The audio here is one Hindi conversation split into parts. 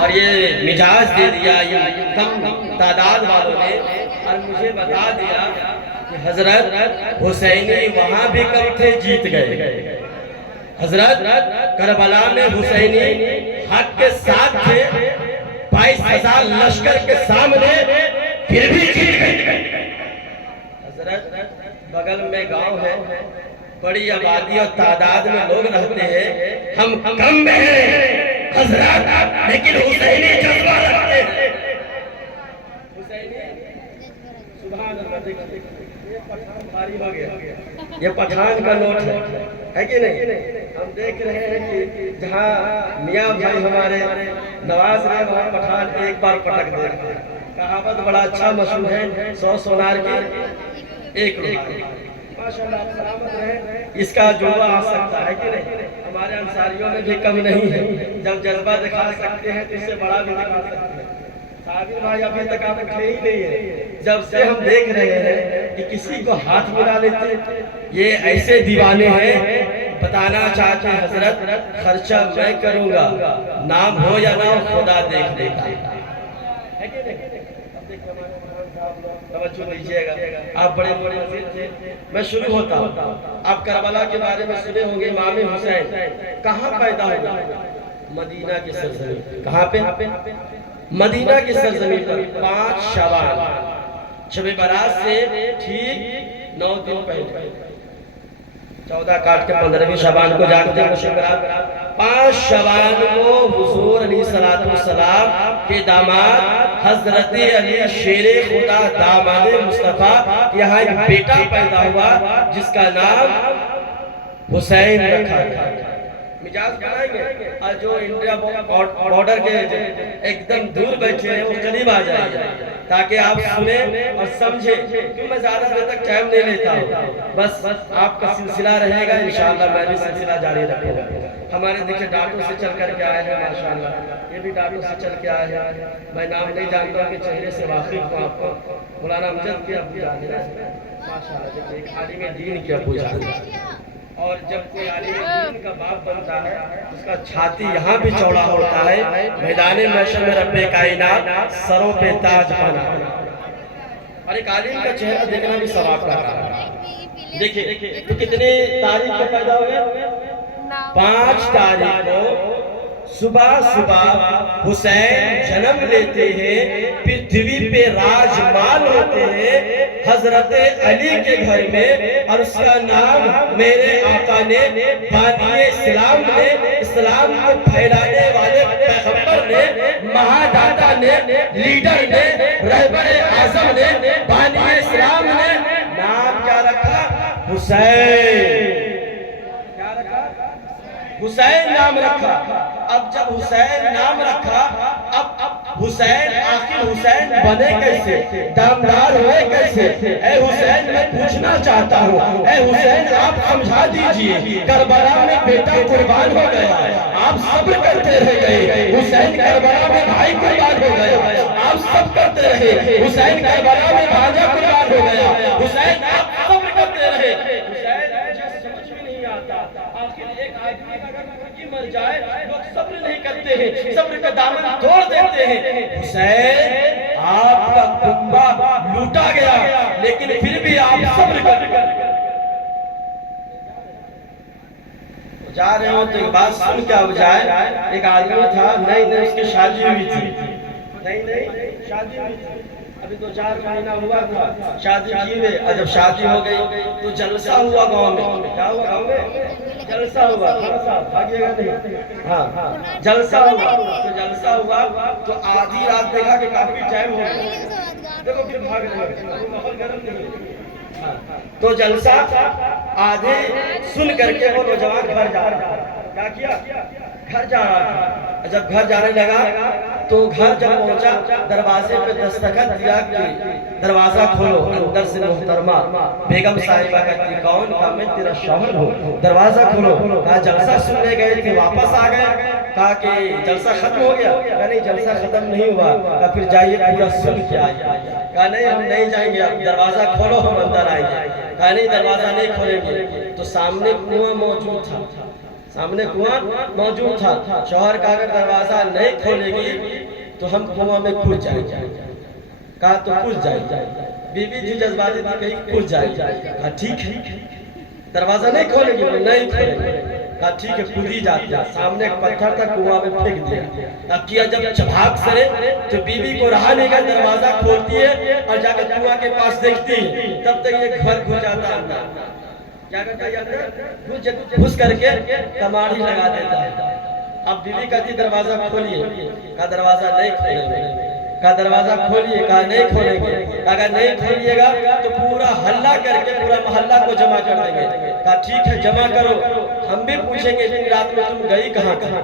और ये मिजाज दे दिया ये कम तादाद वालों ने, और मुझे बता दिया कि हजरत हुसैनी वहां भी कम थे, जीत गए। हजरत करबला में हुसैनी हक के साथ थे, 22,000 लश्कर के सामने, फिर भी जीत गए। हजरत बगल में गांव है, बड़ी आबादी और तादाद में लोग रहते हैं, हम कम में हैं हजरत, लेकिन हुसैनी जज्बा रखते हैं। सुभान अल्लाह। ये पठान भारी हो गया, ये पठान का नोट है कि नहीं? हम देख रहे हैं कि जहाँ मियाँ भाई हमारे नवाज रहे, वहाँ पठान एक बार पटक दे। कहावत बड़ा अच्छा मशहूर है, 100 सोनार की 1 रुपया। माशाअल्लाह सलामत रहे, इसका जुआ आ सकता है कि नहीं? हमारे अंसारियों में भी कम नहीं है, जब जज्बा दिखा सकते हैं तो इससे बड़ा भी दिखा सकते हैं। साबिर भाई अभी तक आप उठे ही नहीं है, जब से हम देख रहे हैं कि किसी को हाथ मिला लेते, ये ऐसे दीवाने हैं। बताना चाहते हैं हजरत, खर्चा मैं करूंगा, नाम हो या ना हो खुदा देख लेता है। आप बड़े बड़े थे, मैं शुरू होता हूँ। आप करबला के बारे में सुने होंगे, इमाम हुसैन कहाँ पैदा हुआ? मदीना की सरजमीन। कहाँ पे? मदीना की सरजमीन पर 5 शवाल, शब बारात से ठीक 9 दिन पहले, 14 काट के 15वीं शबान को जागते हैं शब बारात। 5 शवाल को हुजूर अलैहिस्सलाम के दामाद हजरत अली शेरे खुदा दामाद मुस्तफा, यहाँ एक बेटा पैदा हुआ जिसका नाम हुसैन रखा गया। मिजाज बनाएंगे, और जो इंडिया बॉर्डर के एकदम दूर बैठे हैं वो करीब आ जाएंगे, ताकि आप सुने और समझे। क्यों मैं ज्यादा देर तक टाइम नहीं लेता हूँ, बस आपका सिलसिला रहेगा, इंशाअल्लाह मैं भी सिलसिला जारी रखूंगा। हमारे देखिए डाटो से चल करके आए हैं माशाअल्लाह, ये भी डाटो से चल के आए हैं। मैं नाम नहीं जानता कि चेहरे से वाकिफ हूँ आपको, मौलाना अमजद के अबू जान माशाअल्लाह। देखिए एक आलिम दीन के अबू जान, और जब कोई आलिम दीन का बाप बनता है उसका छाती यहाँ भी चौड़ा होता है। मैदान महशर में रब्बे कायनात सरों पे ताज बना, और एक आलिम का चेहरा देखना भी सवाब का काम है। देखिए तो कितने तारीख को पैदा हुए? 5 तारीख को सुबह सुबह हुसैन जन्म लेते हैं, पृथ्वी पे राजमाल होते हैं हजरत अली के घर में, और उसका नाम मेरे आका ने, बानी इस्लाम ने, इस्लाम को फैलाने वाले पैगंबर ने, महादाता ने, लीडर ने, रहबर आजम ने, बानी इस्लाम ने नाम क्या रखा? हुसैन। क्या रखा? हुसैन नाम रखा। अब जब हुसैन नाम रखा, अब हुसैन आखिर हुसैन बने कैसे, दामदार हुए कैसे? ए हुसैन मैं पूछना चाहता हूँ, ए हुसैन आप समझा दीजिए, करबला में बेटा कुर्बान हो गया, आप सब्र करते रह गए। हुसैन करबला में भाई कुर्बान हो गया, आप सब करते रहे। हुसैन करबला में भांजा कुर्बान हो गया, हुसैन आप सब्र करते रहे। हुसैन मुझे समझ में नहीं आता, आखिर एक आदमी अगर मर जाए लोग सब्र नहीं करते हैं, सब्र का दामन तोड़ देते हैं। हुसैन आपका कुंबा लूटा गया, लेकिन फिर भी आप सब्र कर जा रहे हो। तो एक बात सुन के अब जाए, एक आदमी था, नहीं उसकी शादी हुई थी, नहीं शादी हुई थी, अभी 2-4 महीना हुआ था, शादी की हुई। और जब शादी हो गई तो जलसा हुआ गांव में। क्या हुआ गांव में? जलसा हुआ। भागिएगा नहीं, हाँ जलसा हुआ। तो जलसा हुआ तो आधी रात देखा कि काफी टाइम हो गया, देखो फिर भाग रहे, माहौल गर्म नहीं। तो जलसा आधे सुन करके वो नौजवान घर जा रहा था। क्या किया? घर जा रहा था। जब घर जाने लगा तो घर जब पहुंचा, दरवाजे पे दस्तखत दिया कि दरवाजा खोलो। अंदर से मोहतरमा बेगम साहिबा कहती, कौन? कहा मैं तेरा शौहर हूँ, दरवाजा खोलो। कहा जलसा सुनने गए थे, वापस आ गए। कहा कि जलसा खत्म हो गया? कहा नहीं जलसा खत्म नहीं हुआ। कहा फिर जाइए पूरा सुन के आइए। कहा नहीं हम नहीं जाएंगे, आप दरवाजा खोलो हम अंदर आएंगे। कहा नहीं दरवाजा नहीं खोलेंगे। तो सामने कुआं मौजूद था, सामने कुआं मौजूद था। शौहर का अगर दरवाजा नहीं खोलेगी तो हम कुआं में कूद जाएंगे। कहा तो कूद जाएंगे। बीबी थी जज्बाती थी, कहीं कूद जाएंगे। ठीक है, दरवाजा नहीं खोलेगी, वो नहीं खोलेगी। कहा ठीक है, कूद ही जाती है। सामने एक पत्थर था, कुआं में फेंक दिया। अब किया जब चबाक सरे तो बीबी को रहा नहीं गया, दरवाजा खोलती है और जाकर कुआं के पास देखती है। तब तक ये घर घुस जाता अंदर। क्या करता है अंदर? घुस करके कमाड़ी लगा देता है। अब बीबी कहती दरवाजा खोलिए। का दरवाजा नहीं खोलेंगे। का दरवाजा खोलिए। कहा नहीं खोलेंगे। अगर नहीं खोलिएगा तो पूरा हल्ला करके पूरा मोहल्ला को जमा कर देंगे। कहा ठीक है, जमा करो, हम भी पूछेंगे इतनी रात में तुम गई कहाँ कहाँ,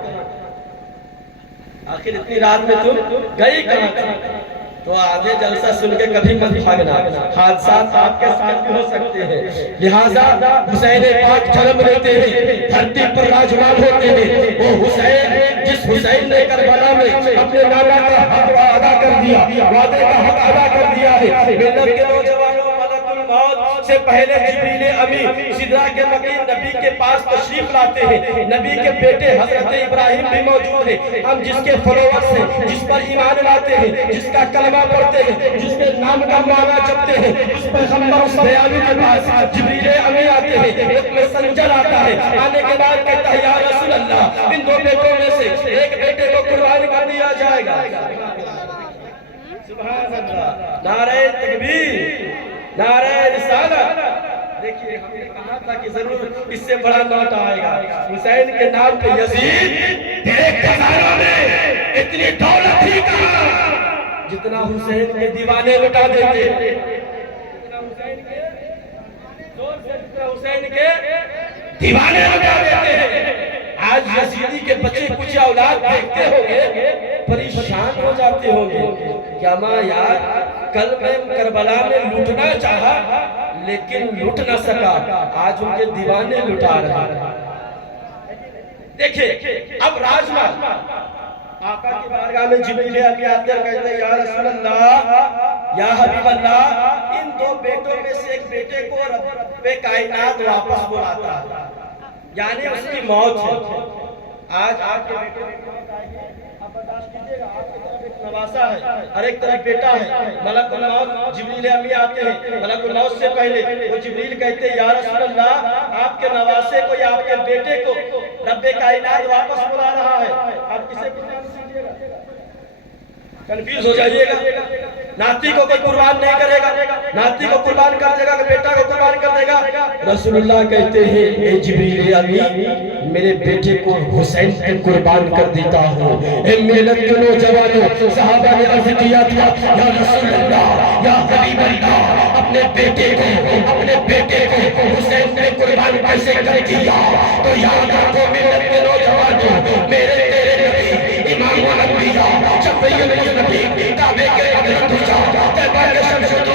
आखिर इतनी रात में तुम गई कहाँ कहाँ। तो आगे जलसा सुन के कभी मत भागना, हादसात आपके साथ भी हो सकते हैं। लिहाजा हुसैन पाक जन्म लेते हैं, धरती पर राजमान होते हैं। वो हुसैन जिस हुसैन ने करबला में अपने नाना का हक अदा कर दिया, वादे का हक अदा कर दिया है। मिल्लत के नौजवानों, मलकुल मौत से पहले जिब्रील अमीन सिदरा के मकीन नबी के पास तशरीफ लाते हैं। नबी के बेटे हजरत इब्राहिम भी मौजूद हैं। हम जिसके फॉलोअर्स हैं, जिस पर ईमान लाते हैं, जिसका कलमा पढ़ते हैं, जिसके नाम का माना जपते हैं, उस पैगंबर उस दयालु के पास जिब्रील अमीन आते हैं। एक मैसेंजर आता है, आने के बाद कहता है या रसूल अल्लाह, इन दो बेटों में से एक बेटे को कुर्बान कर दिया जाएगा। सुभान अल्लाह, नारे तकबीर, नारे रिसालत। देखिए हमने कहा था कि जरूर इससे बड़ा नौट आएगा। हुसैन के नाम पे यजीद तेरे खजानों में इतनी दौलत ही कहां जितना हुसैन के दीवाने लुटा देते, जितना हुसैन के जोर से, जितना हुसैन के दीवाने लुटा देते हैं। आज यजीदी के बच्चे कुछ औलाद देखते होंगे, परेशान हो जाते होंगे। क्या माँ यार, कल मैं करबला में लूटना चाहा लेकिन लूट न सका, आज उनके दीवाने लुटा रहे हैं। देखिए अब राजमा आका की बारगाह में जिब्रील अभी आते हैं, कहते हैं या रसूल अल्लाह, या हबीब अल्लाह, इन दो बेटों में से एक बेटे को रब्बे कायनात वापस बुलाता है, यानी उसकी मौत है। आज आपके बेटे आप बर्दाश्त कीजिएगा, आपकी तरफ एक नवासा है और एक तरफ बेटा है। मलकुल मौत जिब्रील अमी आते हैं। मलकुल मौत से पहले वो जिब्रील कहते हैं या रसूल अल्लाह, आपके नवासे को या आपके बेटे को रब्बे कायनात वापस बुला रहा है। आप किसे कंफ्यूज हो जाइएगा। नाती को कोई कुर्बान नहीं करेगा, नाती को कुर्बान कर देगा, बेटा को कुर्बान कर देगा। रसूलुल्लाह कहते हैं ए जिब्रील अमीन, मेरे बेटे को हुसैन पे कुर्बान कर देता हूँ। ए मिल्लत के नौजवानों, सहाबा ने अर्ज किया था या रसूलुल्लाह, या हबीब अल्लाह, अपने बेटे को हुसैन पे कुर्बान कैसे कर दिया? तो याद रखो मिल्लत के नौजवानों, मेरे तेरे नबी इमाम अल-अंबिया शफीउल नबी काबे के अगर तुझा तैबा के शमशुद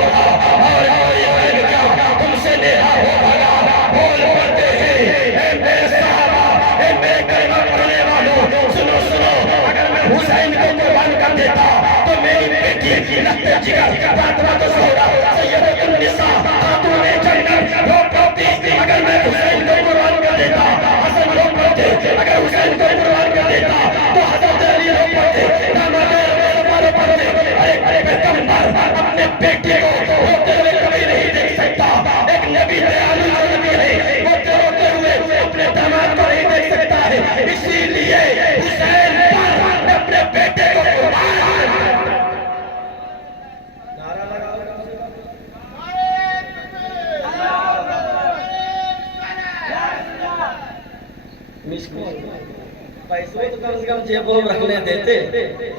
और ये क्या तुमसे नेहा हो भला बोल पड़ते हैं। ए मेरे सहाबा, ए मेरे कलमा पढ़ने वालों, सुनो सुनो, अगर मैं हुसैन को कुर्बान कर देता तो मेरी बेटी लखते जिगर फातिमा तो ज़हरा सैयदतुन निसा खातून जन्नत रो पड़ती। अगर मैं हुसैन को कुर्बान कर देता, हसन रो पड़ते। अगर हुसैन को कुर्बान कर देता तो हज़रत अली रो पड़ते, दामाद रो पड़ते। अरे पैगंबर अपने बेटे को रोते हुए कभी नहीं देख सकता। एक नबी दयालु जो नबी है, वो रोते हुए अपने दामाद को नहीं देख सकता है। इसीलिए हुसैन पर अपने बेटे को कुर्बान नारा लगाओ। पैसों तो कम से कम जेबों में रखने देते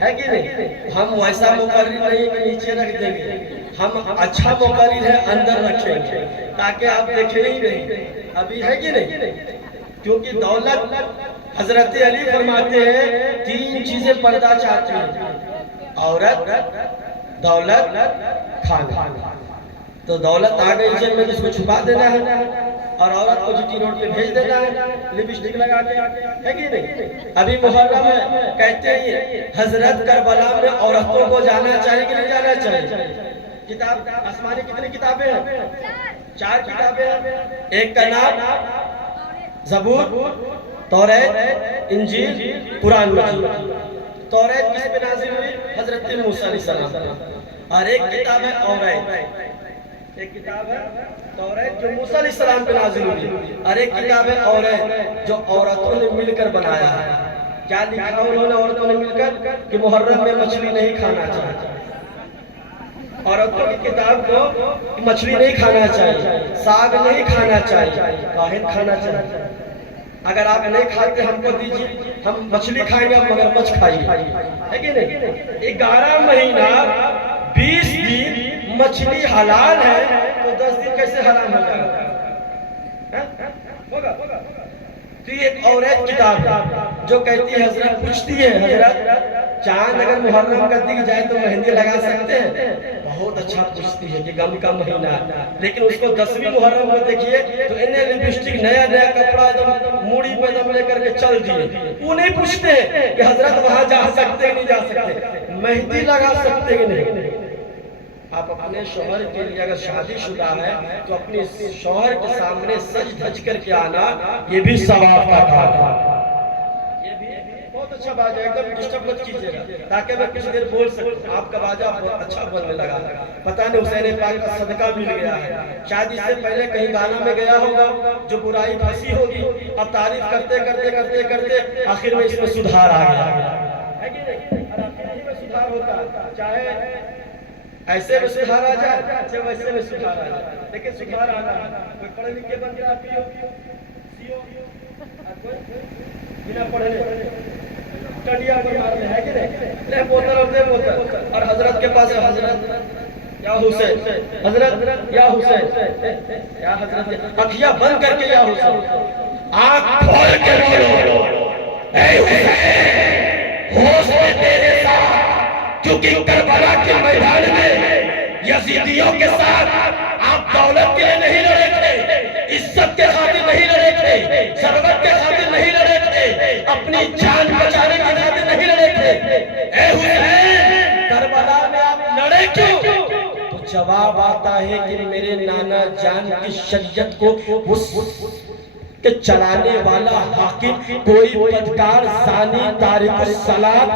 है कि नहीं? हम वैसा मुकर्रिर नहीं कि नीचे रख देंगे, हम अच्छा मुकर्रिर है अंदर रखेंगे ताकि आप देखें ही नहीं। अभी है कि नहीं? क्योंकि दौलत, हजरत अली फरमाते हैं 3 चीजें पर्दा चाहती हैं, औरत, दौलत, खाना। तो दौलत आ गई जेब में, इसको छुपा देना है और औरत को जीटी रोड पे भेज देना है लिपस्टिक लगा के, है कि नहीं? अभी मुहर्रम है, कहते हैं हजरत करबला में औरतों को जाना चाहिए कि नहीं जाना चाहिए? किताब आसमानी कितनी किताबें हैं? 4 किताबें हैं। एक का नाम ज़बूर, तौरात, इंजील, कुरान मजीद। तौरात किस पे नाज़िल हुई? हजरत मूसा अलैहिस्सलाम। और एक किताब है औरात, एक किताब है तौरात जो मूसा अलैहिस्सलाम पे नाज़िल हुई, और एक किताब है औरात जो औरतों ने मिलकर बनाया है। क्या लिखा उन्होंने औरतों ने मिलकर? कि मुहर्रम में मछली नहीं खाना चाहिए। औरतों की किताब को मछली नहीं खाना चाहिए, साग नहीं खाना चाहिए, काहिर खाना चाहिए। अगर आप नहीं खाते हमको दीजिए, हम मछली खाएंगे, आप मगरमच्छ खाइए, है कि नहीं? 11 महीना 20 दिन मछली हलाल है, तो 10 दिन कैसे हराम हो जाएगा? होगा। तो ये एक औरत किताब है जो कहती है, हजरत पूछती है, हजरत चांद अगर मुहर्रम का दिख जाए तो मेहंदी लगा सकते हैं? बहुत अच्छा पूछती है कि गम का महीना, लेकिन उसको 10वीं मुहर्रम को देखिए तो इन्हें लिपस्टिक, नया कपड़ा एकदम मूड़ी पे दम लेकर के चल दिए। वो नहीं पूछते हैं कि हजरत वहां जा सकते हैं नहीं जा सकते, मेहंदी लगा सकते हैं नहीं। आप अपने शौहर के लिए अगर शादीशुदा है तो अपने शौहर के सामने सज धज करके आना, ये भी सवाब का काम है। ये भी बहुत अच्छा बात है, एकदम डिस्टर्ब मत कीजिएगा ताकि मैं कुछ देर बोल सकूं। आपका बाजा बहुत अच्छा बोलने लगा, पता नहीं हुसैन पाक का सदका मिल गया है। शायद इससे पहले कहीं गाना में गया होगा, जो बुराई फंसी होगी, अब तारीफ करते करते करते करते आखिर में इसमें सुधार आ गया है कि नहीं? में सुधार होता है, चाहे ऐसे में सुधार आ जाए, चाहे वैसे में सुधार आ जाए, लेकिन सुधार आना है। कोई पढ़े लिखे बन गया पीओ, सीओ, बिना पढ़े टंडिया पर मार में, है कि नहीं? ले बोतल और दे बोतल, और हजरत के पास है, हजरत या हुसैन, हजरत या हुसैन, या हजरत, अखियां बंद करके या हुसैन, आंख खोल के बोलो, ए हुसैन, होश में तेरे साथ, क्योंकि करबला के मैदान में यजीदियों के साथ आप दौलत के लिए नहीं लड़े थे, इज्जत के खातिर नहीं लड़े थे, सरवत के खातिर नहीं लड़े थे, अपनी जान बचाने के खातिर नहीं लड़े थे। ए हुसैन, करबला में आप लड़े क्यों? तो जवाब आता है कि मेरे नाना जान की शरीयत को के चलाने वाला हाकिम कोई बदकार, जानी, तारिकुस सलात,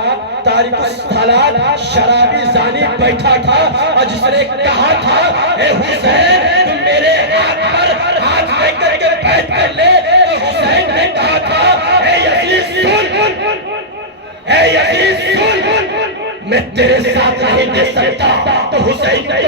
तारिकुस सलात, शराबी जानी बैठा था, और जिसने कहा था, ए हुसैन तुम मेरे हाथ पर हाथ लेकर के बैठ कर ले, तो हुसैन ने कहा था, ए यजीद सुन, ए यजीद सुन, मैं तेरे साथ नहीं दे सकता। तो हुसैन को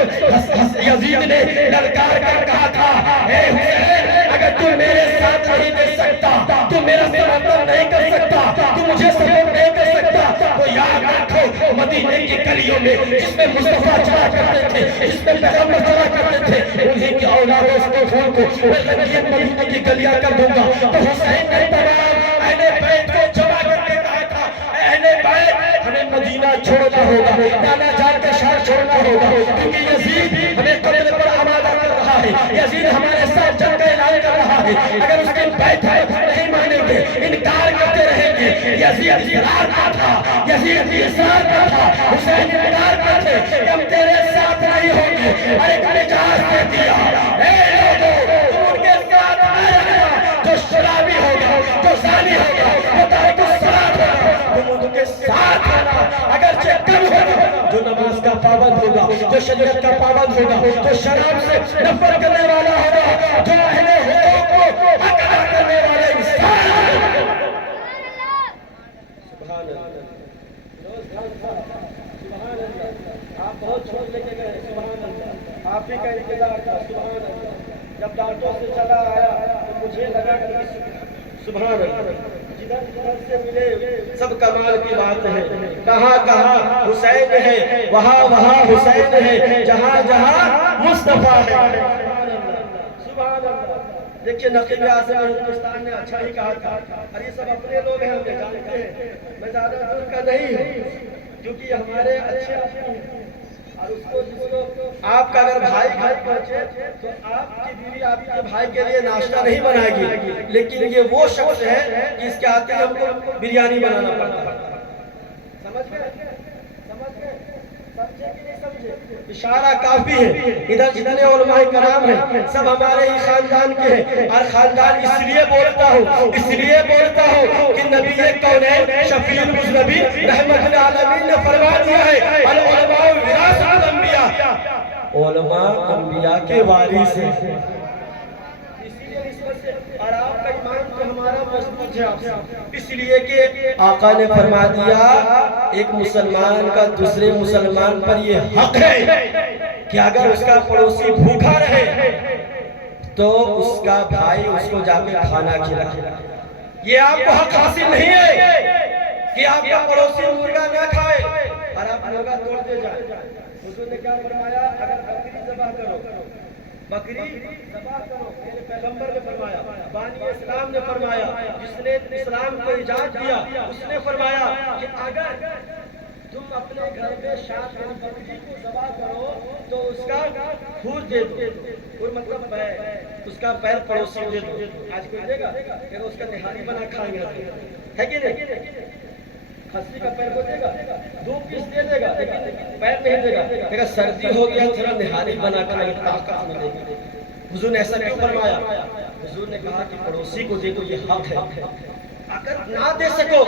यजीद ने ललकार कर कहा था, ए हुसैन अगर तू मेरे साथ नहीं दे सकता, तू मेरा समर्थन नहीं कर सकता, तू मुझे सपोर्ट नहीं कर सकता, तो याद रखो मदीने की गलियों में जिसमें मुस्तफा चला करते थे, जिसमें पैगंबर चला करते थे, उन्हीं की औलादों को मदीने की गलियां कर दूंगा। तो हुसैन ने तमाम अहले बैत को जमा करके कहा था, अहले बैत हमें मदीना छोड़ना होगा, नाना जान का शहर छोड़ना होगा, क्योंकि यजीद हमें कत्ल पर आमादा कर रहा है, यजीद हमारे साथ जंग का ऐलान कर रहा है। अगर उसके बैत नहीं मानेंगे, इनकार करते रहेंगे। यजीद इकरार का था, यजीद इसरार का था, हुसैन इकरार का थे कि हम तेरे साथ नहीं होंगे। अरे इजाजत दे दिया, ए लोगों तुम उनके साथ न रहना, जो शराबी होगा, जो जानी होगा, जो तारिकुस सलात होगा, तुम उनके साथ रहना। अगर कम होगा, जो नमाज का पाबंद होगा, जो शरीयत का पाबंद होगा, जो शराब से नफरत करने वाला होगा, जो अहले हुकूक को हक अदा करने वाले इंसान। सुभान अल्लाह, सुभान अल्लाह, आप बहुत छोड़ लेके गए, सुभान अल्लाह, आप ही का इंतजार था, सुभान अल्लाह। जब दांतों से चला आया तो मुझे लगा कि सुभान अल्लाह, जिधर से मिले सब कमाल की बात है। कहाँ कहाँ हुसैन है, वहाँ वहाँ हुसैन है, जहाँ जहाँ मुस्तफा है। सुभान अल्लाह। देखिए नकीब आज़म हिंदुस्तान ने अच्छा ही कहा था, और ये सब अपने लोग हैं, हमें जानते हैं, मैं ज्यादा दूर का नहीं हूँ, क्योंकि हमारे अच्छे आदमी हैं। और उसको जिसको आपका अगर भाई घर पहुंचे तो आपकी बीवी आपके भाई के लिए नाश्ता नहीं बनाएगी, लेकिन ये वो शख्स है कि इसके आते हमको बिरयानी बनाना पड़ता है। समझ गए? समझ गए? समझे कि नहीं समझे? इशारा काफी है। इधर जितने उलमाए कराम हैं सब हमारे ही खानदान के हैं, और खानदान इसलिए बोलता हूँ कि नबी कौनैन शफीउल मुज़नबी रहमतुल आलमीन ने फरमा दिया है, अल उलमा विरासतुल अंबिया, उलमा अंबिया के वारिस हैं। और आपका ईमान तो हमारा मजबूत है आपसे, इसलिए कि आका ने फरमा दिया एक मुसलमान का दूसरे मुसलमान पर ये हक है कि अगर उसका पड़ोसी भूखा रहे तो उसका भाई उसको जाके खाना खिलाए। ये आपको हक हासिल नहीं है कि आपका पड़ोसी मुर्गा ना खाए और आप मुर्गा तोड़ते जाए। हुजूर ने क्या फरमाया, अगर बकरी ज़बह करो, बकरी ज़बह करो, मेरे पैगंबर ने फरमाया, बानी इस्लाम ने फरमाया, जिसने इस्लाम को इजाज़त दिया उसने फरमाया कि अगर तुम अपने घर में शाद बकरी को ज़बह करो तो उसका खूर दे दो, और मतलब उसका पैर पड़ोसी दे दो। आज कोई देगा कि उसका निहारी बना खाएंगे, है कि नहीं? खस्सी का पैर को देगा, 2 पीस दे देगा, लेकिन पैर नहीं देगा। अगर सर्दी हो गया थोड़ा निहारी बना खाएंगे, ताकत मिलेगी। हुजूर ने ऐसा क्यों फरमाया? हुजूर ने कहा कि पड़ोसी को दे दो, ये हक है। अगर ना दे सको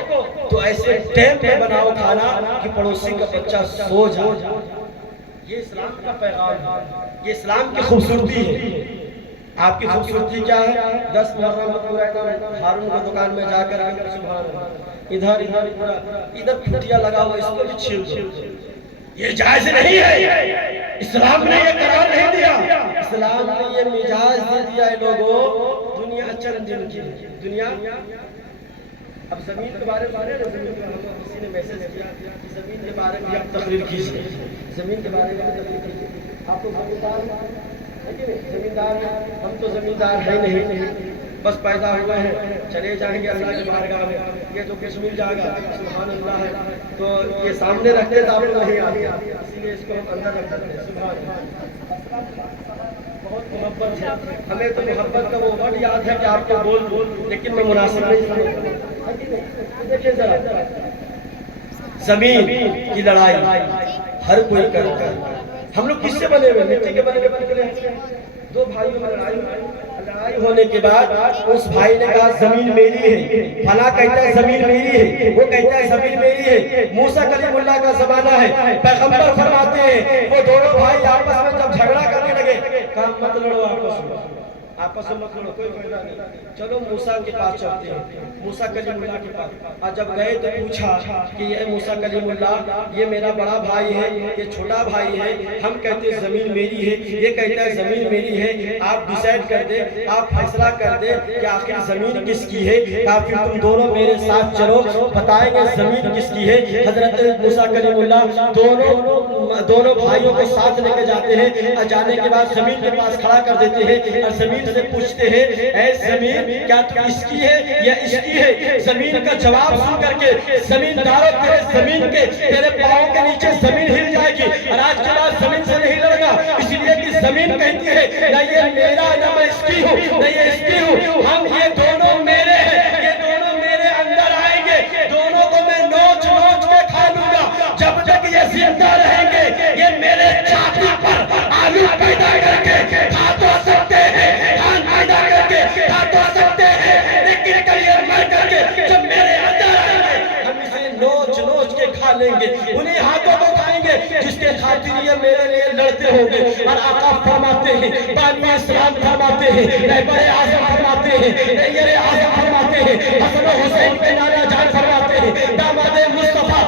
तो ऐसे टाइम पे बनाओ खाना कि पड़ोसी का बच्चा सो जाए। ये इस्लाम का पैगाम है, ये इस्लाम की खूबसूरती है। आपकी खूबसूरती क्या है? 10 मुहर्रम हारून की दुकान में जाकर इधर फुटिया लगा हुआ, इसको भी छील दो। ये जायज नहीं है, इस्लाम ने ये करार नहीं दिया, इस्लाम ने ये मिजाज दे दिया है। लोगों, दुनिया चंद दिन की दुनिया। अब जमीन के बारे में किसी ने मैसेज किया कि जमीन के बारे में आप तकरीर कीजिए, जमीन के बारे में तकरीर कीजिए। आप तो जमींदार, हम तो जमींदार है नहीं, बस पैदा हुए हैं, चले जाएंगे अल्लाह की बारगाह में। ये जो कुछ मिल जाएगा सुभान अल्लाह है, तो ये सामने रखते तो आपको नहीं आती, इसलिए इसको हम अंदर रख देते हैं। सुभान अल्लाह, बहुत मोहब्बत है हमें, तो मोहब्बत का वो वर्ड याद है कि आपको बोल, लेकिन मैं मुनासिब नहीं समझता। देखिए जरा, जमीन की लड़ाई हर कोई करता है। हम लोग किससे बने हुए? मिट्टी के बने हुए। 2 भाइयों में लड़ाई होने के बाद उस भाई ने कहा जमीन मेरी है, फला कहता है जमीन मेरी है, वो कहता है जमीन मेरी है। मूसा कलीमुल्लाह का जमाना है, पैगंबर फरमाते हैं वो दोनों भाई आपस में जब झगड़ा करने लगे, कहा मत लड़ो आपस में मत लड़ो, कोई फायदा नहीं, चलो मूसा के पास चलते हैं, मूसा कलीमुल्लाह के पास। और जब गए तो पूछा कि ये मूसा कलीमुल्लाह, ये मेरा बड़ा भाई है, ये छोटा भाई है, हम कहते हैं जमीन मेरी है, ये कहता है जमीन मेरी है, आप डिसाइड कर दे, आप फैसला कर दे कि आखिर जमीन किसकी है, या फिर तुम दोनों मेरे साथ चलो, बताएंगे जमीन किसकी है। हजरत मूसा कलीमुल्लाह दोनों भाइयों को साथ लेके जाते हैं, और जाने के बाद जमीन के पास खड़ा कर देते हैं और जमीन से पूछते हैं, ऐ जमीन क्या तू इसकी है या इसकी है? जमीन का जवाब सुन करके जमींदारों तेरे जमीन के तेरे पांव के नीचे जमीन हिल जाएगी, और आज के बाद जमीन से नहीं लड़ेगा, इसलिए कि जमीन कहती है ना ये मेरा, ना मैं इसकी हूँ, ना ये इसकी हूँ, हम ये दोनों मेरे हैं, ये दोनों मेरे अंदर आएंगे, दोनों को मैं नोच नोच के खा लूंगा, जब तक ये जिंदा रहेंगे ये मेरे छाती पर आलू पैदा करके खा तो सकते हैं, धान पैदा करके खा तो सकते हैं, लेकिन कल ये मर करके जब मेरे अंदर आएंगे हम इसे नोच नोच के खा लेंगे, उन्हीं हाथों को खाएंगे जिसके खातिर ये मेरे लिए लड़ते होंगे। और आका फरमाते हैं, बानी इस्लाम फरमाते हैं, रहबर आज़म फरमाते हैं, नैयर आज़म फरमाते हैं, हसन हुसैन के नाना जान फरमाते हैं, दामाद मुस्तफा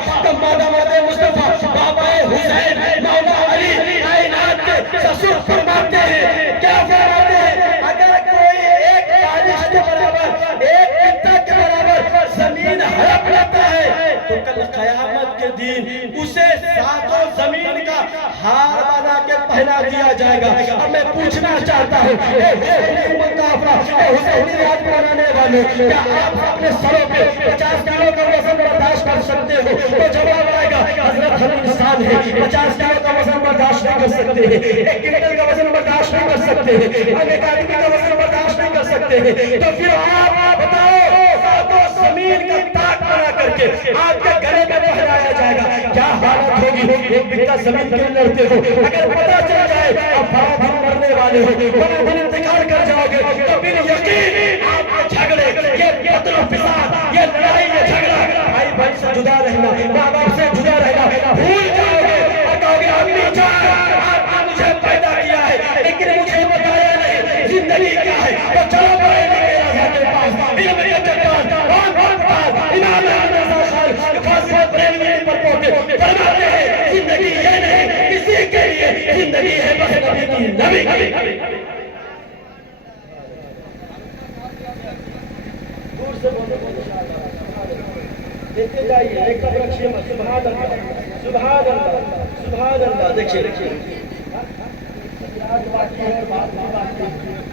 बाबा हुसैन मौला अली कायनात के ससुर फरमाते हैं, क्या फरमाते हैं? अगर कोई एक बारिश के बराबर, एक पिता के बराबर जमीन हड़प लेता है तो कल क़यामत के दिन उसे सातों जमीन का हार बना के पहना दिया जाएगा। अब मैं पूछना चाहता हूँ, हुसैनी राज बनाने वाले, क्या आप अपने सरों पे 50 किलो का वजन बर्दाश्त कर सकते हो? तो जवाब आएगा हजरत हम इंसान है, 50 किलो का वजन बर्दाश्त नहीं कर सकते हैं, 1 क्विंटल का वजन बर्दाश्त नहीं कर सकते हैं, एक आदमी का वजन बर्दाश्त नहीं कर सकते हैं। तो फिर आप बताओ, सातों जमीन का ताक बना करके आपके गले में पहनाया जाएगा। क्या हालत होगी। एक बिक्का जमीन के लिए लड़ते हो, अगर पता चल जाए अब हम मरने वाले हो, बड़े दिन इंतकाल कर जाओगे, तो फिर यकीन आपके झगड़े, ये कत्ल फिसाद, ये लड़ाई, ये झगड़ा, भाई भाई से जुदा रहना, माँ बाप से जुदा रहना भूल जाओगे और कहोगे अम्मी जान आपने मुझे पैदा किया है लेकिन मुझे बताया नहीं जिंदगी क्या है। तो चलो बड़े के पास इल्म के चट्टान इमाम फरमाते हैं जिंदगी ये नहीं किसी के लिए, जिंदगी है बस नबी की। दूर से देखते जाइए, एक तरफ रखिए मत, सुभान अल्लाह सुभान अल्लाह सुभान अल्लाह। देखिए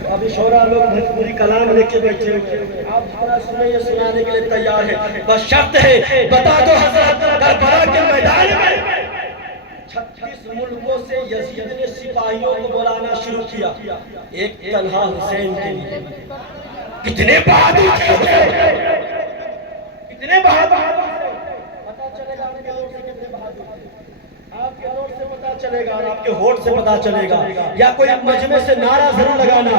अभी शोरा लोग भोजपुरी कलाम लेके बैठे हुए, आप थोड़ा सुनिए, सुनाने के लिए तैयार है, बस शर्त है बता दो हजरत करबला के मैदान में 36 मुल्कों से यजीद ने सिपाहियों को बुलाना शुरू किया, एक तन्हा हुसैन के लिए। कितने बहादुर थे, कितने बहादुर, पता चलेगा आपके ओर से कितने बहादुर थे, आपके ओर से पता चलेगा और आपके होठ से पता चलेगा, या कोई मजमे से नारा जरूर लगाना।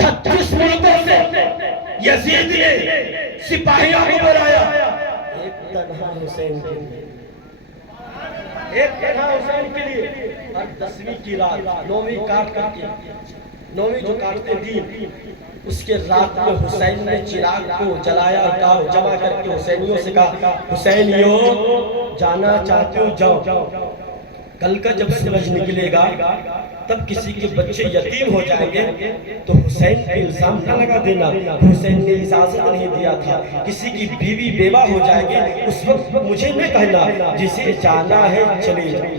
36 मुल्कों से यजीद ने सिपाहियों को बुलाया, एक तन्हा हुसैन के लिए, एक तन्हा हुसैन के लिए। और 10वीं की रात, 9वीं काट करके, 9वीं जो काटते दिन, उसके रात में हुसैन ने चिराग को जलाया और कहा, जमा करके हुसैनियों से कहा, हुसैनियों जाना चाहते हो जाओ, कल का जब सूरज निकलेगा तब किसी के बच्चे यतीम हो जाएंगे तो हुसैन पे इल्जाम न लगा देना, हुसैन ने इजाजत नहीं दिया था, किसी की बीवी बेवा हो जाएगी उस वक्त मुझे न कहना, जिसे जाना है चले जाओ।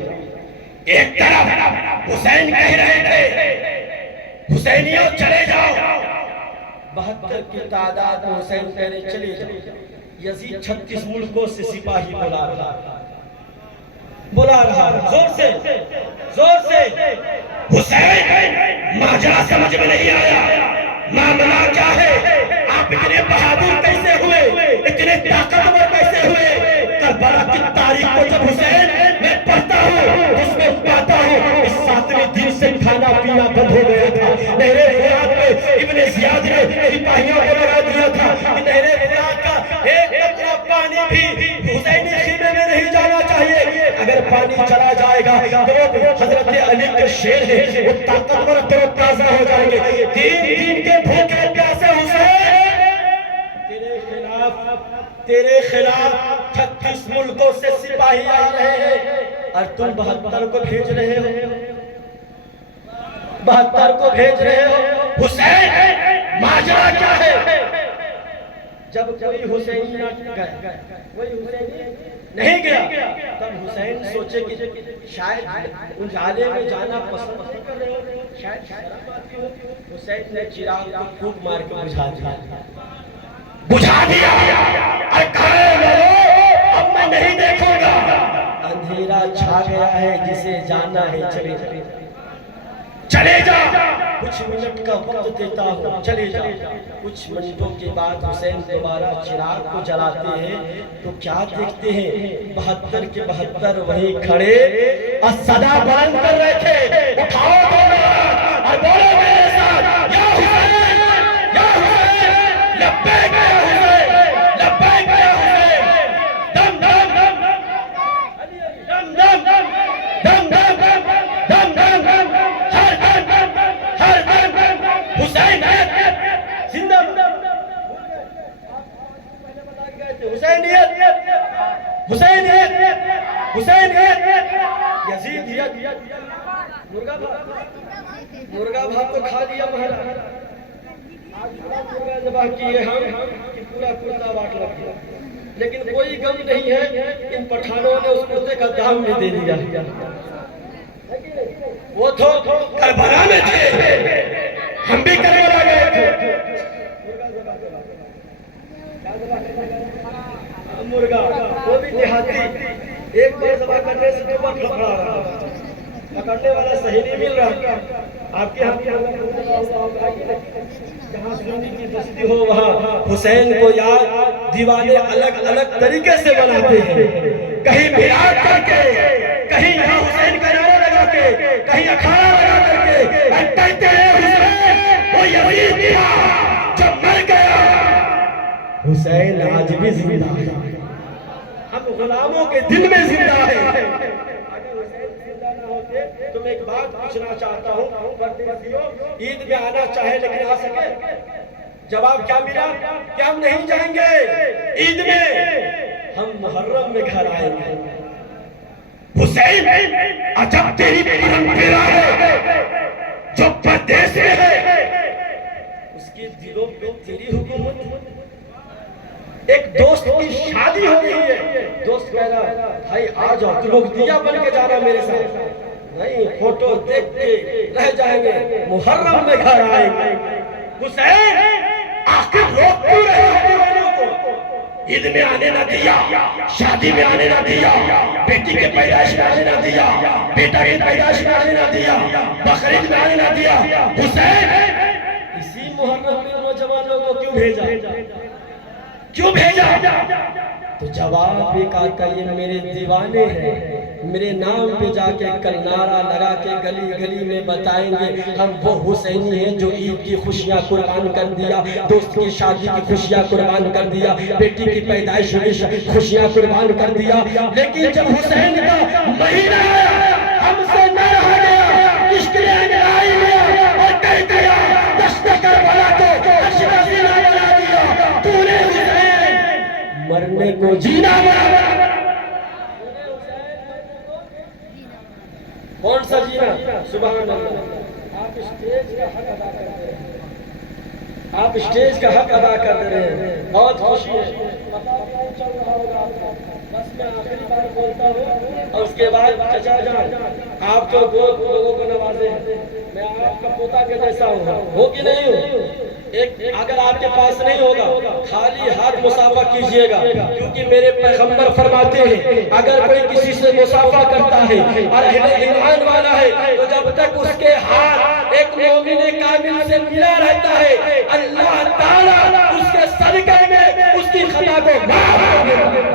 एक तरफ हुसैन कह रहे थे हुसैनियों चले जाओ, 72 की तादाद में हुसैन कह रहे चले जाओ। यजीद 36 मुल्कों से सिपाही बुला रहा जोर से हुसैन माजरा समझ में नहीं आया, मामला क्या है, आप इतने बहादुर कैसे हुए, इतने ताकतवर कैसे हुए। करबला की तारीख को जब हुसैन मैं पढ़ता हूँ उसमें पाता हूँ इस 7वें दिन से खाना पीना बंद हो गया था। नहरे फुरात में इब्ने जियाद ने सिपाहियों को लगा दिया था कि नहरे फुरात का एक कतरा पानी भी हुसैनी खीमे में नहीं जाना चाहिए, अगर पानी चला जाएगा तो हजरत अली के शेर है वो ताकतवर तरोताजा हो जाएंगे। 3 दिन के भूखे प्यासे हुसैन तेरे खिलाफ 36 मुल्कों से सिपाही आ रहे हैं और तुम 72 को भेज रहे हो, 72 को भेज रहे हो। हुसैन माजरा क्या है। जब कोई हुसैनी कोई हुसैनी नहीं गया तब हुसैन सोचे कि शायद उजाले में जाना पसंद नहीं कर रहे हो, शायद शर्म आती हो। हुसैन ने चिराग को फूंक मार के बुझा दिया और कहा अब मैं नहीं देखूंगा, अंधेरा छा गया है, जिसे जाना है चले जा, कुछ मिनट का वक्त देता हूँ चले जा। कुछ मिनटों के बाद हुसैन दोबारा चिराग को जलाते हैं तो क्या देखते हैं 72 के 72 वहीं खड़े और सदा बुलंद कर रहे थे, उठाओ और बोलो मेरे साथ, या हुसैन या हुसैन, लब्बैक या हुसैन, लब्बैक या हुसैन, दम दम दम दम दम दम दम दम दम हर दम हुसैन जिंदाबाद। हुसैनियत हुसैनियत हुसैनियत, यजीदियत। मुर्गा भात तो खा लिया महाराज, आज मुर्गा जबा किए हम कि पूरा कुर्ता बांट रखा, लेकिन कोई गम नहीं है, इन पठानों ने उस कुर्ते का दाम भी दे दिया। वो तो करबला में थे, हम भी करबला गए थे। मुर्गा वो भी देहाती, एक बार दबा करने से 2 बार खड़ा रहा, पकड़ने वाला सही नहीं मिल रहा। आपके जहाँ सुन्नी की बस्ती हो वहाँ हुसैन को यार दीवाने अलग अलग तरीके से बनाते हैं, कहीं मिलाद करके, कहीं यहाँ हुसैन का नारा लगा के, कहीं अखाड़ा लगा करके कहते हैं हुसैन वो यजीद था जब मर गया, हुसैन आज भी जिंदा है, हम गुलामों के दिल में जिंदा है। अगर हुसैन जिंदा ना होते तो मैं एक बात पूछना चाहता हूँ, परदेसियों ईद में आना चाहे लेकिन आ सके? जवाब क्या मिला कि हम नहीं जाएंगे ईद में, हम मुहर्रम में घर आएंगे। हुसैन अजब तेरी परंपरा है जो परदेश में है, उसके दिलों पे तेरी हुकूमत। एक दोस्त की शादी हो रही है, दोस्त कह रहा है भाई आ जाओ, तुम लोग दिया बन के जाना मेरे साथ। नहीं, फोटो देख के रह जाएंगे, मुहर्रम में घर आएंगे। हुसैन आखिर रोक क्यों रहे हो? ईद में आने ना दिया, शादी में आने ना दिया, बेटी के पैदाइश में आने ना दिया, बेटा की पैदाइश में आने ना दिया, बकरीद में आने ना दिया। हुसैन इसी मुहर्रम में नौजवानों को क्यों भेजा? क्यों भेजा? तो जवाब एक आता, ये मेरे दीवाने हैं, मेरे नाम पे जाके कल नारा लगा के गली गली में बताएंगे हम वो हुसैनी हैं जो ईद की खुशियां कुर्बान कर दिया, दोस्त की शादी की खुशियां कुर्बान कर दिया, बेटी की पैदाइश की खुशियां कुर्बान कर दिया। लेकिन जब हुसैन का महीना आया, हमसे न रहा गया, इश्क़ ने अंगड़ाई लिया और कह दिया दश्त करबला को अशरा ज़िला बना दिया, तूने हुसैन मरने को जीना बना। कौन सा जीना? सुभान अल्लाह। आप स्टेज का हक अदा कर रहे हैं, आप स्टेज का हक अदा कर रहे हैं, बहुत खुशी है। पता नहीं चल रहा होगा आपको, बस मैं आखिरी बार बोलता हूँ और उसके बाद चचा जान आप जो बहुत लोगों को नवाजे, मैं आपका पोता के जैसा हूँ, हो कि नहीं हूँ? एक अगर आपके पास नहीं होगा खाली हाथ मुसाफा कीजिएगा, क्योंकि मेरे पैगंबर फरमाते हैं अगर कोई किसी से मुसाफा करता है और ईमान वाला है तो जब तक उसके हाथ एक मोमिन कामिल से मिला रहता है, अल्लाह ताला उसके सदक़े में उसकी खता को माफ कर देगा।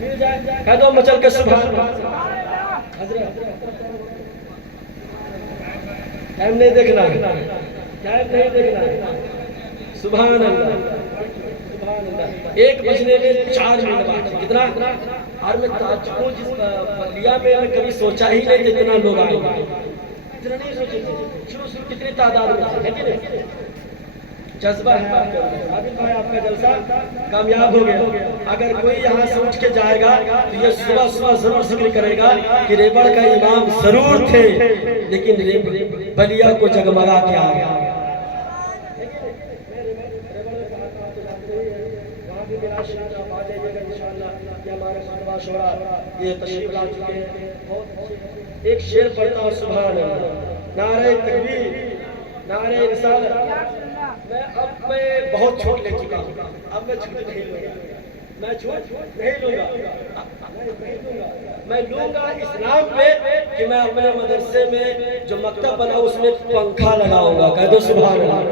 मिल जाए कह दो मचल के सुभान अल्लाह। टाइम नहीं देखना, टाइम नहीं देखना। सुभान अल्लाह, सुभान अल्लाह। 1 बजने में 4 मिनट बाकी, कितना? और मैं ताज्जुब हूं, जिस बलिया में मैं कभी सोचा ही नहीं जितना लोग आएंगे, इतना नहीं सोचे थे। शुरू कितनी तादाद में है कि नहीं? जज्बा है आपका, आबिद भाई आपका जलसा कामयाब हो गया। अगर कोई यहाँ से उठ के जाएगा तो ये सुबह सुबह जरूर जिक्र करेगा कि रेबड़ का इमाम जरूर थे लेकिन बलिया को जगमगा के आ गया। ये तशरीफ ला चुके हैं। एक शेर पढ़ता हूँ, सुभान अल्लाह। नारे तकबीर, नारे रिसालत। मैं बहुत छूट ले चुका हूँ, अब मैं छूट नहीं लूंगा, मैं छूट नहीं लूंगा, मैं लूंगा इस नाम पे कि मैं अपने मदरसे में जो मकतब बना उसमें पंखा लगाऊंगा। कह दो सुभान अल्लाह।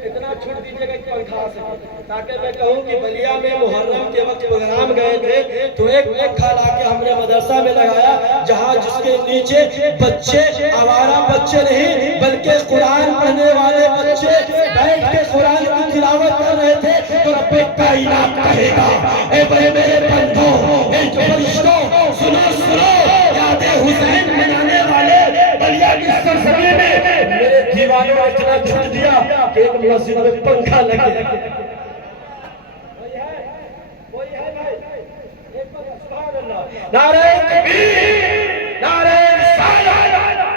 इतना छूट दीजिएगा कि पंखा से, ताकि मैं कहूँ कि बलिया में मुहर्रम के वक्त प्रोग्राम गए थे तो एक पंखा लाके हमने मदरसा में लगाया, जहाँ जिसके नीचे बच्चे, आवारा बच्चे नहीं बल्कि कुरान पढ़ने वाले बच्चे बैठ के कुरान की तिलावत कर रहे थे। तो रब्बे कायनात कहेगा, ए बड़े मेरे बंधुओं, ए जो फरिश्तों, सुनो सुनो, याद हुसैन मनाने वाले बलिया की सरजमीं में मेरे दीवानों ने इतना छूट दिया कि एक मस्जिद में पंखा लगे। नारे तकबीर, नारे रिसालत,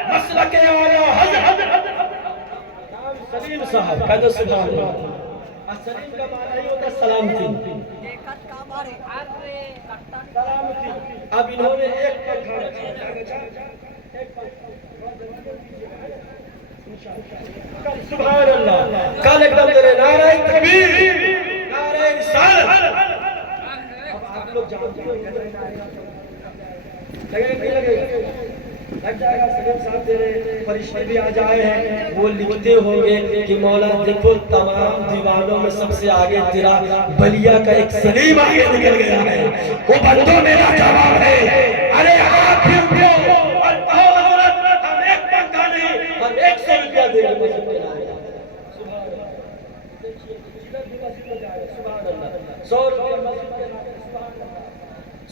मसलके आला हज़रत नाम सलीम साहब। कह दो सुभान अल्लाह। सलीम का माना ही होता सलामती, सलामती। अब इन्होंने एक सुभान अल्लाह कल एकदम तेरे नारे तकबीर, नारे रिसालत। अब आप लोग जानते हो लगेगा नहीं लगेगा? लग जाएगा। सलीम साहब तेरे फरिश्ते भी आ जाए हैं, वो लिखते होंगे कि मौला देखो तमाम दीवानों में सबसे आगे तेरा बलिया का एक सलीम आगे निकल गया है, वो बंदो मेरा जवाब है। अरे आप भी उठो और कहो हजरत हम एक पंखा नहीं, हम 100 रुपया देंगे।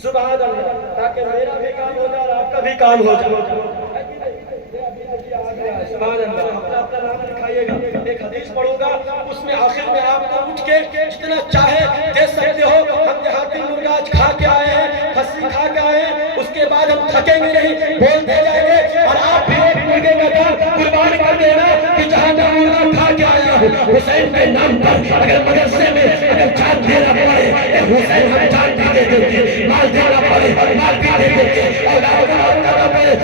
सुभान अल्लाह, ताकि मेरा भी काम हो जाए और आपका भी काम हो जाए। सुभान अल्लाह, अपना अपना नाम लिखाइएगा। एक हदीस पढ़ूंगा, उसमें आखिर में आपको उठ के जितना चाहे दे सकते हो। हम देहाती मुर्गा खा के आए हैं, खस्सी खा के आए हैं, उसके बाद हम थकेंगे नहीं, बोलते जाएंगे। और आप भी एक मुर्गे का दाम कुर्बान कर देना कि जहां मैं मुर्गा खा के आया हूँ, हुसैन के नाम पर अगर मदरसे में अगर जान देना पड़े, हुसैन हम जान भी दे देंगे, माल देना पड़े माल भी दे देंगे, और कुर्बान कर देंगे।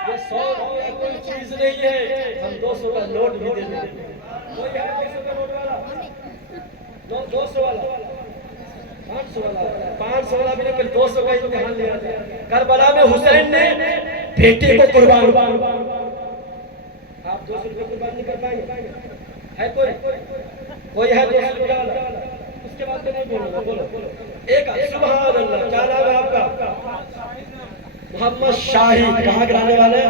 ये 100 रुपया कोई चीज नहीं है, हम 200 का नोट भी दे देंगे। कोई है 200 का नोट वाला, 200 वाला, 500 वाला, 500 वाला भी नहीं, फिर 200 का इम्तिहान लिया था। करबला में हुसैन ने बेटे को कुर्बान, आप 200 रुपये कुर्बान नहीं कर पाएंगे? है कोई है 200 रुपया वाला? उसके बाद में नहीं बोलूंगा, बोलो एक। सुभान अल्लाह, क्या नाम है आपका? मोहम्मद शाही, कहाँ के रहने वाले?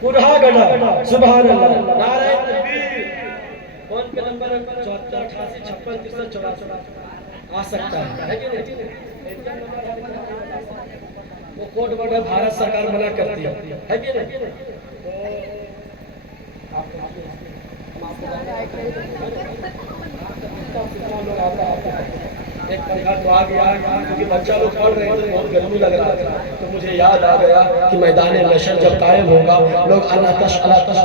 कुरहागढ़। सुभान अल्लाह, नारे तकबीर। फोन पे नंबर 74 88 56 63 84 आ सकता है कि नहीं? वो कोड वर्ड भारत सरकार मना करती है कि नहीं? एक पंखा तो आ गया, क्योंकि बच्चा लोग पढ़ रहे थे, बहुत गर्मी लग रहा था, तो मुझे याद आ गया कि मैदान नशर जब कायम होगा, लोग अल्लाह तश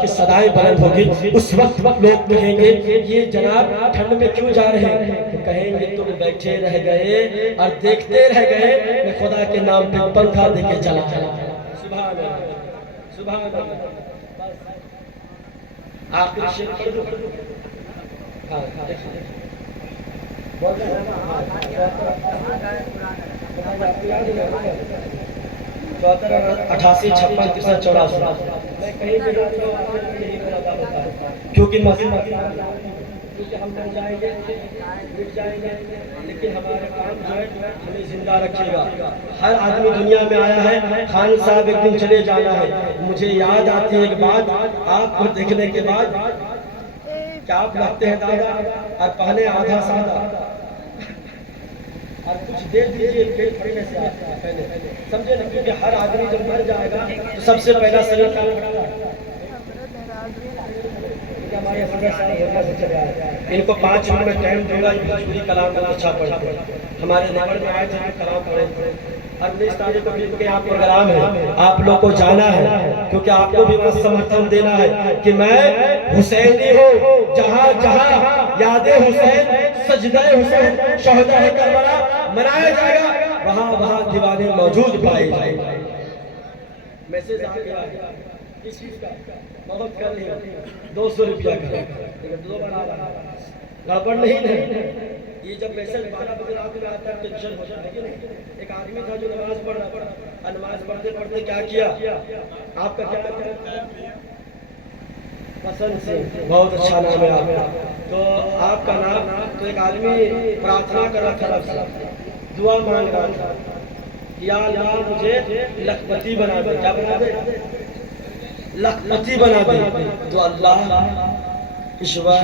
की सदाएं बुलंद होगी, उस वक्त लोग कहेंगे ये जनाब ठंड में क्यों जा रहे हैं? तो कहेंगे तुम बैठे रह गए और देखते रह गए, मैं खुदा के नाम पे पंखा देके चला। सुभान अल्लाह, सुभान अल्लाह। आखिर शेर बोलते हैं ना, 74 88 56 63 84। मैं कहीं भी क्योंकि क्योंकि हम मर जाएंगे, मिट जाएंगे, लेकिन हमारा काम जो है हमें जिंदा रखेगा। हर आदमी दुनिया में आया है, खान साहब एक दिन चले जाना है। मुझे याद आती है एक बात, आपको देखने के बाद क्या आप लगते हैं दादा, और पहले आधा सादा और कुछ दे दीजिए पेट भरने से पहले, समझे ना? क्योंकि हर आदमी जब मर जाएगा तो सबसे पहला शरीर का हमारे इनको 5 मिनट में टाइम दूंगा, भोजपुरी कलाम बहुत अच्छा पढ़ते हैं। हमारे नगर में आए थे, कलाम पढ़े थे। 19 तारीख को के यहाँ प्रोग्राम है, आप लोग को जाना है, क्योंकि आपको भी वहाँ समर्थन देना है कि मैं हुसैनी हूँ। जहाँ जहाँ यादे हुसैन, सजदे हुसैन, शहदाए करबला मनाया जाएगा, वहाँ वहाँ दीवाने मौजूद पाए जाएंगे। मैसेज आ गया है इस चीज का, बहुत कर लिया 200 रुपया का, दो बार आ रहा है, गड़बड़ नहीं है। ये जब मैसेज 12 बजे रात में आता है टेंशन हो जाता है। एक आदमी था जो नमाज पढ़ रहा था, नमाज पढ़ते पढ़ते क्या किया, आपका क्या पसंद से, बहुत अच्छा नाम है आपका, तो आपका नाम, तो एक आदमी प्रार्थना कर रहा था, रब से दुआ मांग रहा था, या अल्लाह मुझे लखपति बना दे। क्या बना दे? लखपति बना दे। तो अल्लाह ईश्वर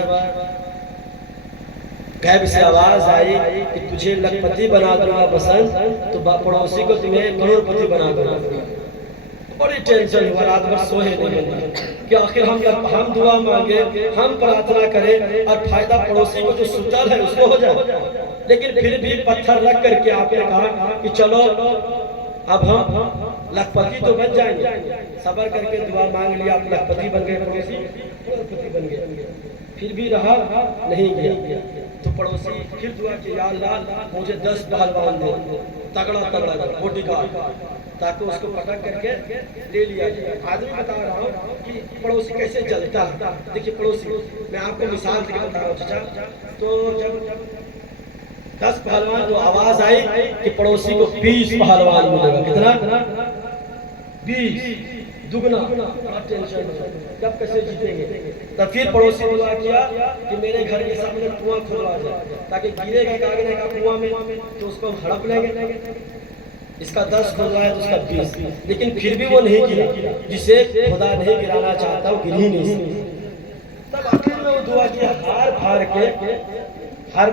गैब से आवाज आई कि तुझे लखपति बना दूंगा बसंत, तो पड़ोसी को तुम्हें करोड़पति बना दूंगा। बड़ी टेंशन हुआ, रात भर सोए नहीं कि आखिर हम दुआ मांगे, हम प्रार्थना करें और फायदा पड़ोसी को जो सुतल है उसको हो जाए। लेकिन फिर भी पत्थर रख करके आपने कहा कि चलो अब हम लखपति तो बन जाएंगे। सबर करके दुआ मांग लिया, आप लखपति बन गए, पड़ोसी करोड़पति बन गए। फिर भी रहा नहीं गया, तो पड़ोसी फिर दुआ की, या अल्लाह मुझे 10 पहलवान दे, तगड़ा तगड़ा बॉडीगार्ड, ताकि उसको पटक करके ले लिया जाए। आदमी बता रहा हूँ कि पड़ोसी कैसे जलता है। देखिए पड़ोसी, मैं आपको मिसाल देकर बता रहा हूँ चाचा। तो जब 10 पहलवान तो आवाज आई कि पड़ोसी को 20 पहलवान मिलेगा। कितना? 20 दुगना। टेंशन जब कैसे जीतेंगे। तब फिर पड़ोसी दुआ किया कि मेरे घर के सामने कुआं खुदवा जाए ताकि गिरेगा कागने का कुआं में तो उसको हम हड़प लेंगे। इसका 10 खुदवाया तो उसका 20, लेकिन फिर भी वो नहीं गिरा। जिसे खुदा नहीं गिराना चाहता वो गिर ही नहीं सकता। तब आखिर में वो दुआ किया हार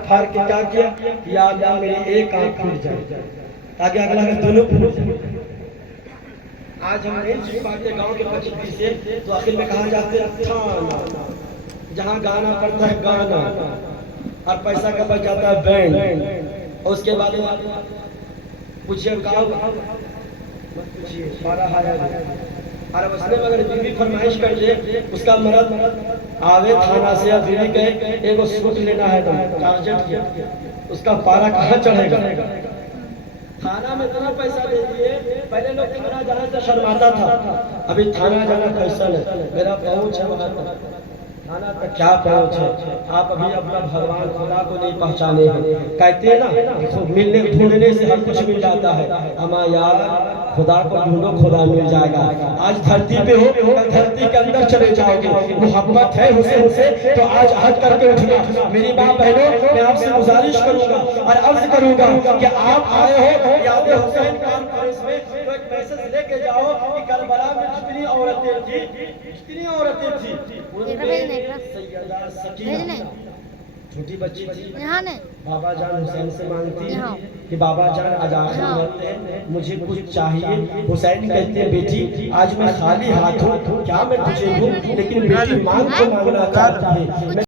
फाड़ के क्या किया? या अल्लाह मेरी एक आंख फूट जाए ताकि अगला के दोनों फूट जाए। आज हम नहीं सीख पाते गाँव के प्रकृति से, तो आखिर में कहा जाते हैं थाना, जहाँ गाना पड़ता है गाना और पैसा का बच जाता है बैंड। और उसके बाद पूछिए गाँव मत पूछिए 12,000 और उसने अगर बीवी फरमाइश कर दे उसका मर्द आवे थाना से या बीवी कहे एगो सूट लेना है टारगेट किया, उसका पारा कहाँ चढ़ेगा? थाना में इतना पैसा दे दिए। पहले लोग थाना जाने से शर्माता था, अभी थाना जाना कैसा है? मेरा पहुंच है वहां तक, थाना तक क्या पहुंच है? आप अभी अपना भगवान खुदा को नहीं पहचाने हैं। कहते हैं ना मिलने ढूंढने से हर कुछ मिल जाता है। अमा यार खुदा को ढूंढो खुदा मिल जाएगा। आज धरती पे हो, धरती के अंदर चले जाओगे। मोहब्बत है हुसैन से तो आज हट करके उठना। मेरी माँ बहनों, मैं आपसे गुजारिश करूंगा और अर्ज करूंगा कि आप आए हो याद हुसैन कॉन्फ्रेंस में तो एक मैसेज लेके जाओ कि करबला में जितनी औरतें थी सैयदा सकीना छोटी बच्ची थी, बाबा जान हुसैन से मांगती कि बाबा जान आजाद होते हैं, मुझे कुछ चाहिए। हुसैन कहते हैं बेटी आज मैं खाली हाथ हूँ, क्या मैं तुझे दूँ? लेकिन बेटी मांग को मांगना चाहती है।